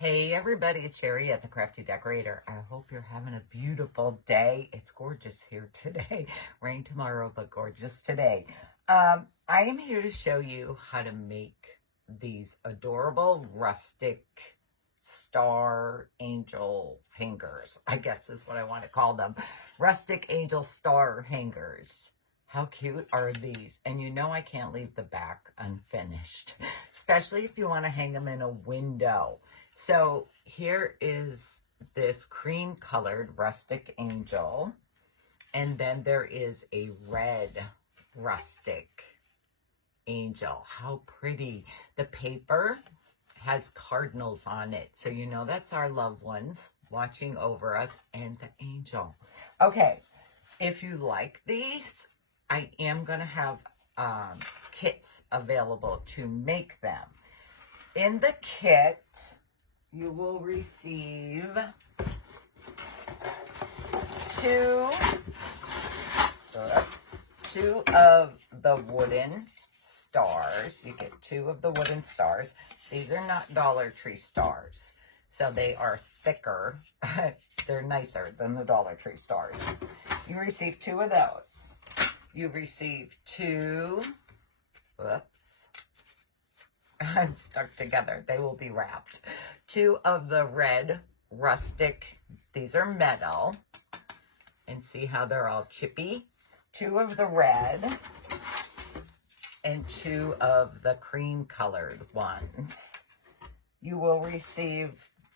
Hey everybody, it's Sherry at the Crafty Decorator. I hope you're having a beautiful day. It's gorgeous here today. Rain tomorrow, but gorgeous today. I am here to show you how to make these adorable rustic star angel hangers. I guess is what I want to call them. Rustic angel star hangers. How cute are these? And you know I can't leave the back unfinished, especially if you want to hang them in a window. So here is this cream colored rustic angel, and then there is a red rustic angel. How pretty. The paper has cardinals on it, so you know that's our loved ones watching over us, and the angel. Okay, if you like these, I am going to have kits available to make them. In the kit, you will receive two of the wooden stars. You get two of the wooden stars. These are not Dollar Tree stars, so they are thicker. They're nicer than the Dollar Tree stars. You receive two of those. You receive two, I'm stuck together. They will be wrapped. Two of the red rustic, these are metal, and see how they're all chippy. Two of the red, and two of the cream colored ones. You will receive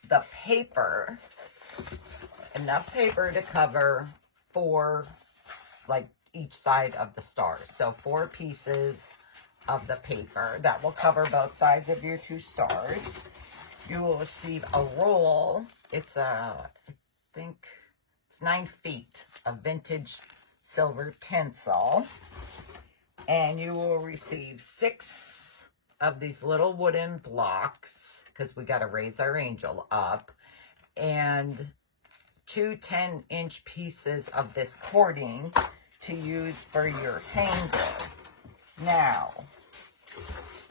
the paper, enough paper to cover four, like each side of the stars. So 4 pieces of the paper that will cover both sides of your 2 stars. You will receive a roll. It's I think it's 9 feet of vintage silver tinsel. And you will receive 6 of these little wooden blocks, because we got to raise our angel up, and 2 10-inch pieces of this cording to use for your hanger. Now,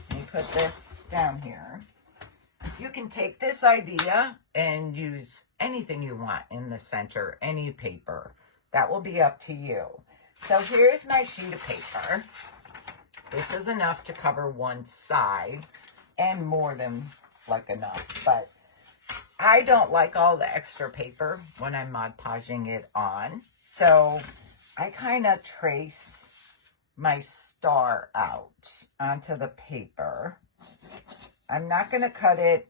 let me put this down here. You can take this idea and use anything you want in the center, any paper. That will be up to you. So here's my sheet of paper. This is enough to cover one side, and more than like enough, but I don't like all the extra paper when I'm Mod Podging it on. So I kind of trace my star out onto the paper. I'm not going to cut it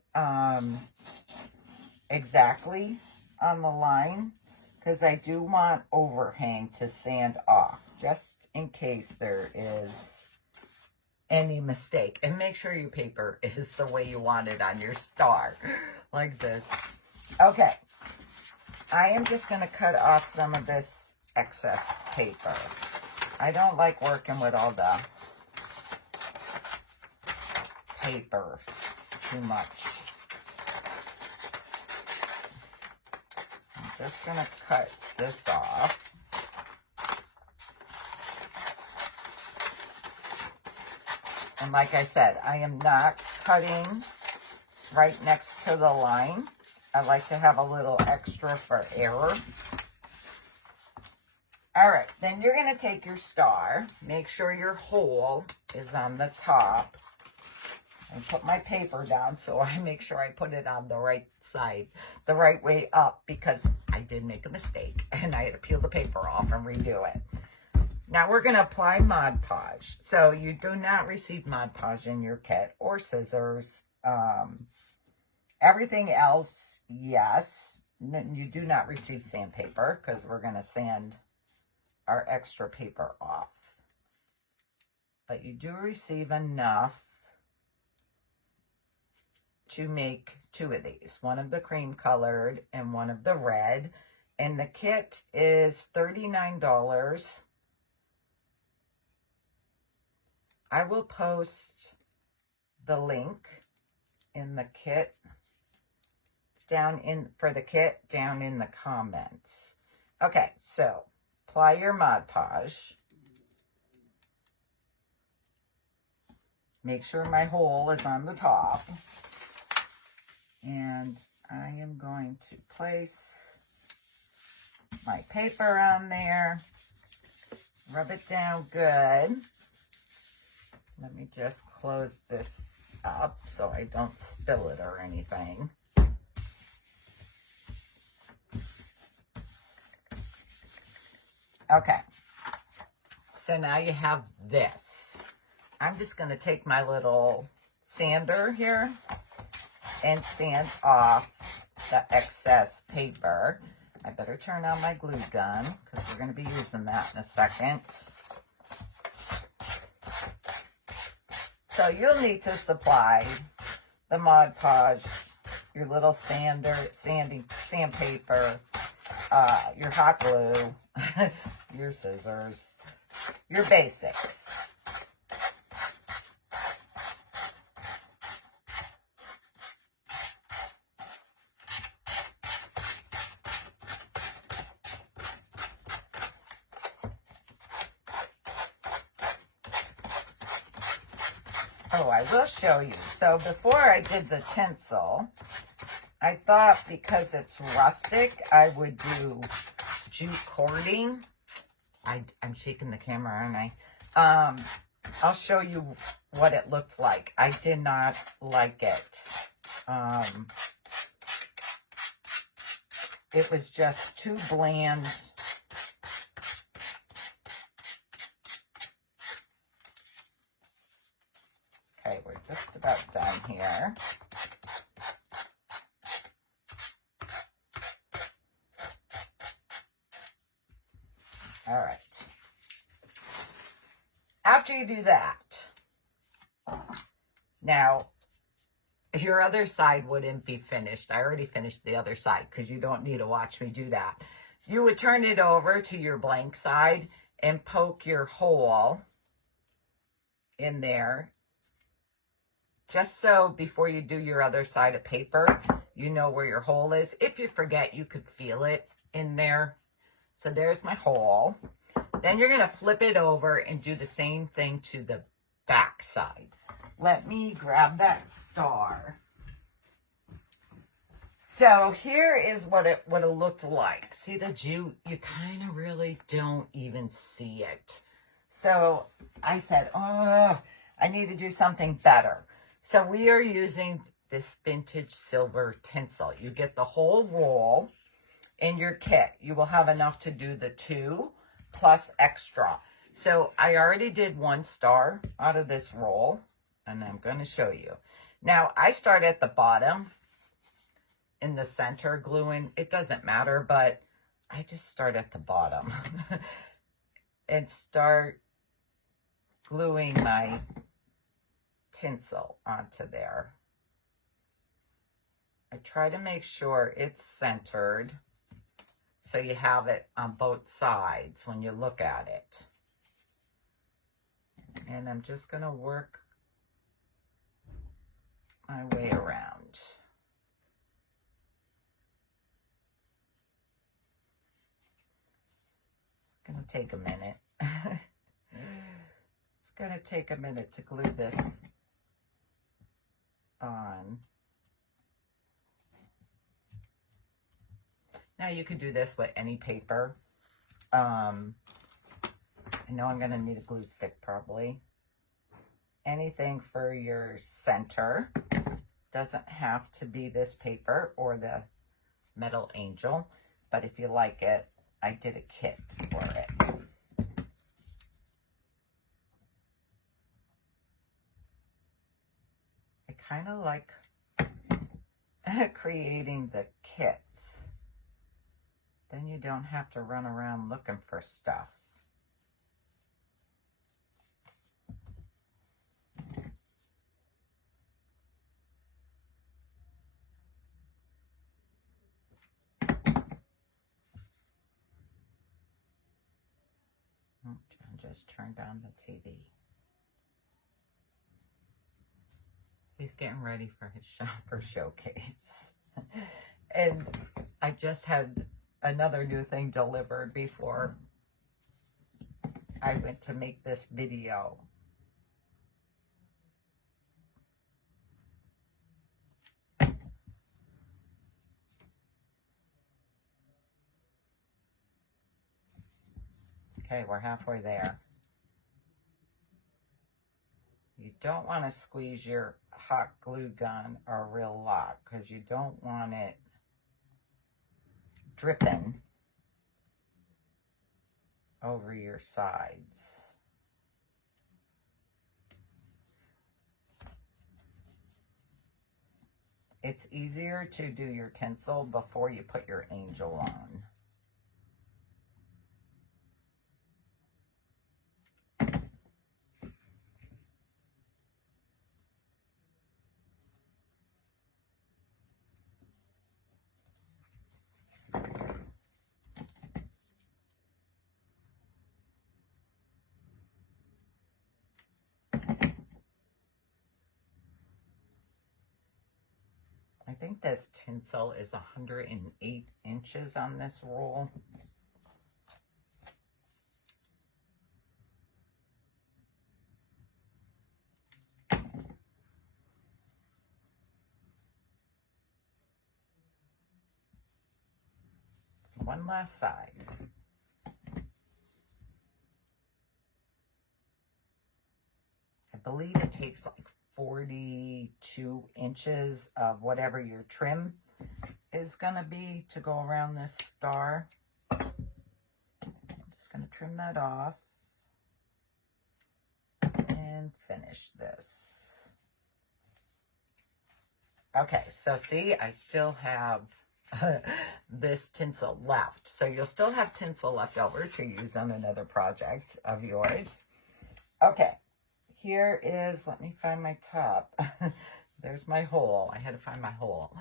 exactly on the line, because I do want overhang to sand off, just in case there is any mistake. And make sure your paper is the way you want it on your star, like this. Okay, I am just going to cut off some of this excess paper. I don't like working with all the paper too much. I'm just going to cut this off. And like I said, I am not cutting right next to the line. I like to have a little extra for error. All right, then you're going to take your star, make sure your hole is on the top, and put my paper down so I make sure I put it on the right side, the right way up, because I did make a mistake and I had to peel the paper off and redo it. Now we're going to apply Mod Podge. So you do not receive Mod Podge in your kit, or scissors. Everything else, yes. You do not receive sandpaper, because we're going to sand our extra paper off. But you do receive enough to make 2 of these. One of the cream colored and one of the red. And the kit is $39. I will post the link in the kit down in the comments. Okay, so apply your Mod Podge. Make sure my hole is on the top. And I am going to place my paper on there, rub it down good. Let me just close this up so I don't spill it or anything. Okay, so now you have this. I'm just going to take my little sander here and sand off the excess paper. I better turn on my glue gun because we're going to be using that in a second. So you'll need to supply the Mod Podge, your little sandpaper, your hot glue, your scissors, your basics. Oh, I will show you. So before I did the tinsel, I thought because it's rustic, I would do jute cording. I'm shaking the camera, aren't I? I'll show you what it looked like. I did not like it. It was just too bland. Okay, we're just about done here. All right. After you do that, now, your other side wouldn't be finished. I already finished the other side because you don't need to watch me do that. You would turn it over to your blank side and poke your hole in there. Just so before you do your other side of paper, you know where your hole is. If you forget, you could feel it in there. So there's my hole. Then you're going to flip it over and do the same thing to the back side. Let me grab that star. So here is what it looked like. See the jute? You kind of really don't even see it. So I said, oh, I need to do something better. So we are using this vintage silver tinsel. You get the whole roll in your kit. You will have enough to do the 2 plus extra. So I already did 1 star out of this roll, and I'm going to show you. Now I start at the bottom in the center gluing. It doesn't matter, but I just start at the bottom and start gluing my tinsel onto there. I try to make sure it's centered so you have it on both sides when you look at it. And I'm just going to work my way around. It's going to take a minute. It's going to take a minute to glue this on. Now you could do this with any paper. I know I'm going to need a glue stick probably. Anything for your center. Doesn't have to be this paper or the metal angel, but if you like it, I did a kit for it. I kind of like creating the kits. Then you don't have to run around looking for stuff. John just turned on the TV. He's getting ready for his shopper showcase. And I just had another new thing delivered before I went to make this video. Okay, we're halfway there. You don't want to squeeze your hot glue gun a real lot because you don't want it dripping over your sides. It's easier to do your tinsel before you put your angel on. I think this tinsel is 108 inches on this roll. One last side. I believe it takes like 42 inches of whatever your trim is going to be to go around this star. I'm just going to trim that off and finish this. Okay, so see, I still have this tinsel left. So you'll still have tinsel left over to use on another project of yours. Okay, here is, let me find my top. There's my hole. I had to find my hole.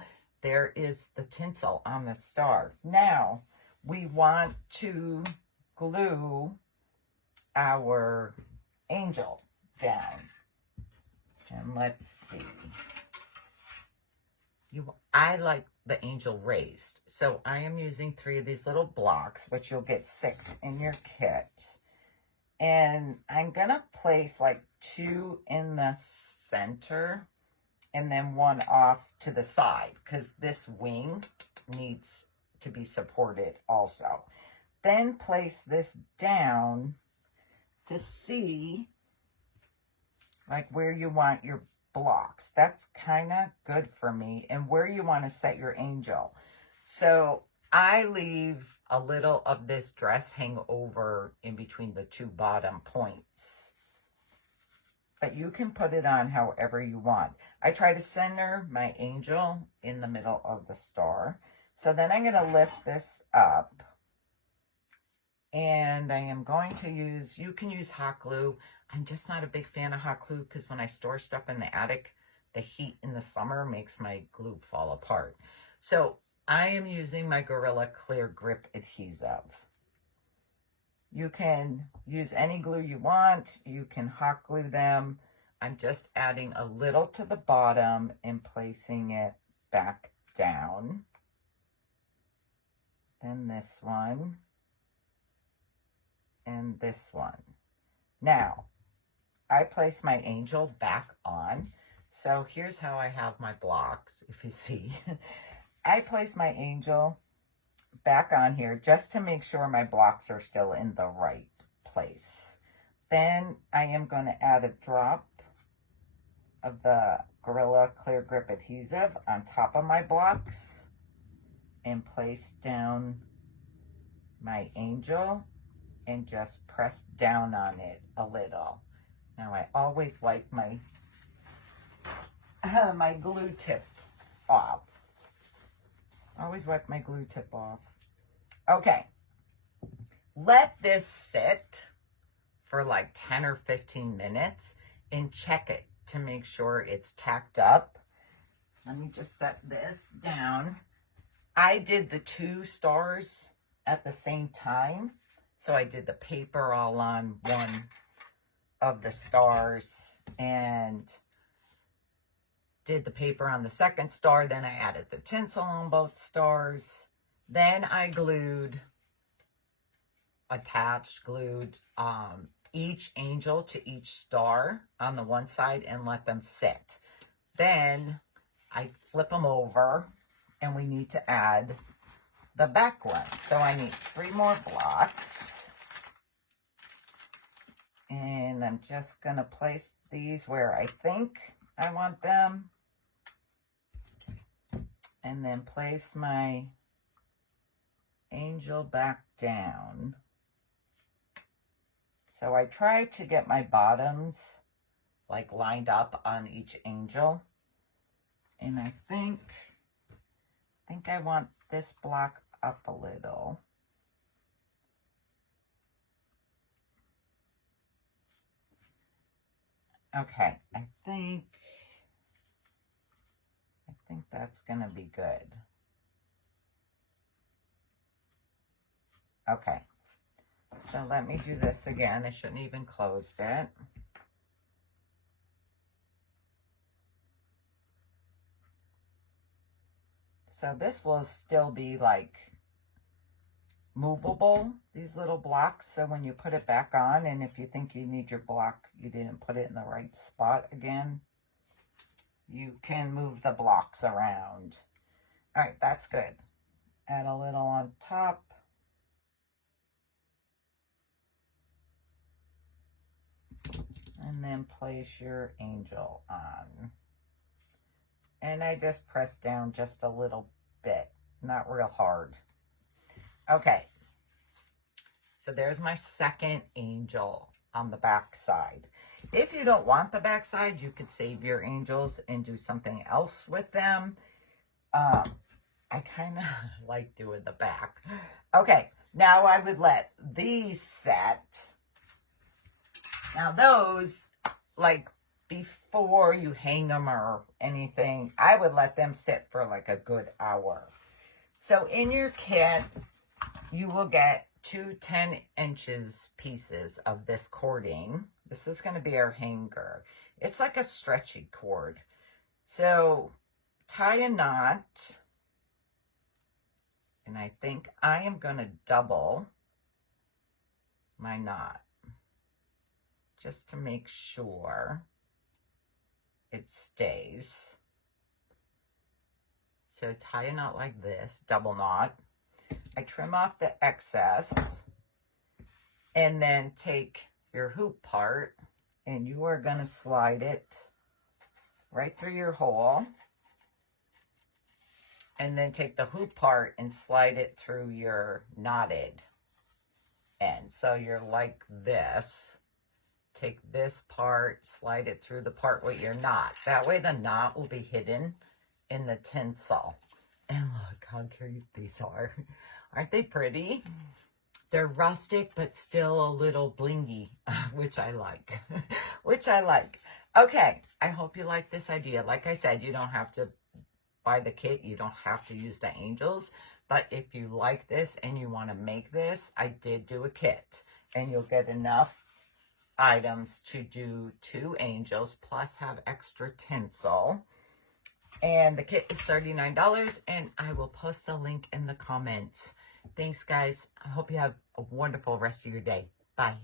There is the tinsel on the star. Now, we want to glue our angel down. And let's see. I like the angel raised. So I am using 3 of these little blocks, which you'll get 6 in your kit. And I'm going to place like 2 in the center and then 1 off to the side because this wing needs to be supported also. Then place this down to see like where you want your blocks. That's kind of good for me, and where you want to set your angel. So I leave a little of this dress hang over in between the 2 bottom points, but you can put it on however you want. I try to center my angel in the middle of the star. So then I'm going to lift this up, and I am going to use, you can use hot glue. I'm just not a big fan of hot glue because when I store stuff in the attic, the heat in the summer makes my glue fall apart. So I am using my Gorilla Clear Grip Adhesive. You can use any glue you want. You can hot glue them. I'm just adding a little to the bottom and placing it back down. Then this one. And this one. Now, I place my angel back on. So here's how I have my blocks, if you see. I place my angel back on here just to make sure my blocks are still in the right place. Then I am going to add a drop of the Gorilla Clear Grip Adhesive on top of my blocks and place down my angel and just press down on it a little. Now I always wipe my my glue tip off. Always wipe my glue tip off. Okay. Let this sit for like 10 or 15 minutes and check it to make sure it's tacked up. Let me just set this down. I did the 2 stars at the same time. So I did the paper all on one of the stars and did the paper on the second star. Then I added the tinsel on both stars. Then I glued, glued each angel to each star on the one side and let them sit. Then I flip them over and we need to add the back one. So I need 3 more blocks. And I'm just going to place these where I think I want them. And then place my angel back down. So I try to get my bottoms like lined up on each angel. And I think I want this block up a little. Okay, I think that's gonna be good. Okay, so let me do this again. I shouldn't even closed it. So this will still be like movable, these little blocks. So when you put it back on, and if you think you need your block, you didn't put it in the right spot again, you can move the blocks around. All right, that's good. Add a little on top. And then place your angel on. And I just press down just a little bit, not real hard. Okay, so there's my second angel on the back side. If you don't want the back side, you could save your angels and do something else with them. I kind of like doing the back. Okay, now I would let these set. Now those, like before you hang them or anything, I would let them sit for like a good hour. So in your kit, you will get 2 10-inch pieces of this cording. This is going to be our hanger. It's like a stretchy cord. So tie a knot. And I think I am going to double my knot just to make sure it stays. So tie a knot like this, double knot. I trim off the excess and then take your hoop part and you are going to slide it right through your hole. And then take the hoop part and slide it through your knotted end. So you're like this. Take this part, slide it through the part with your knot. That way the knot will be hidden in the tinsel. And look how cute these are. Aren't they pretty? They're rustic, but still a little blingy, which I like. Which I like. Okay, I hope you like this idea. Like I said, you don't have to buy the kit. You don't have to use the angels. But if you like this and you want to make this, I did do a kit. And you'll get enough items to do 2 angels plus have extra tinsel. And the kit is $39, and I will post the link in the comments. Thanks, guys. I hope you have a wonderful rest of your day. Bye.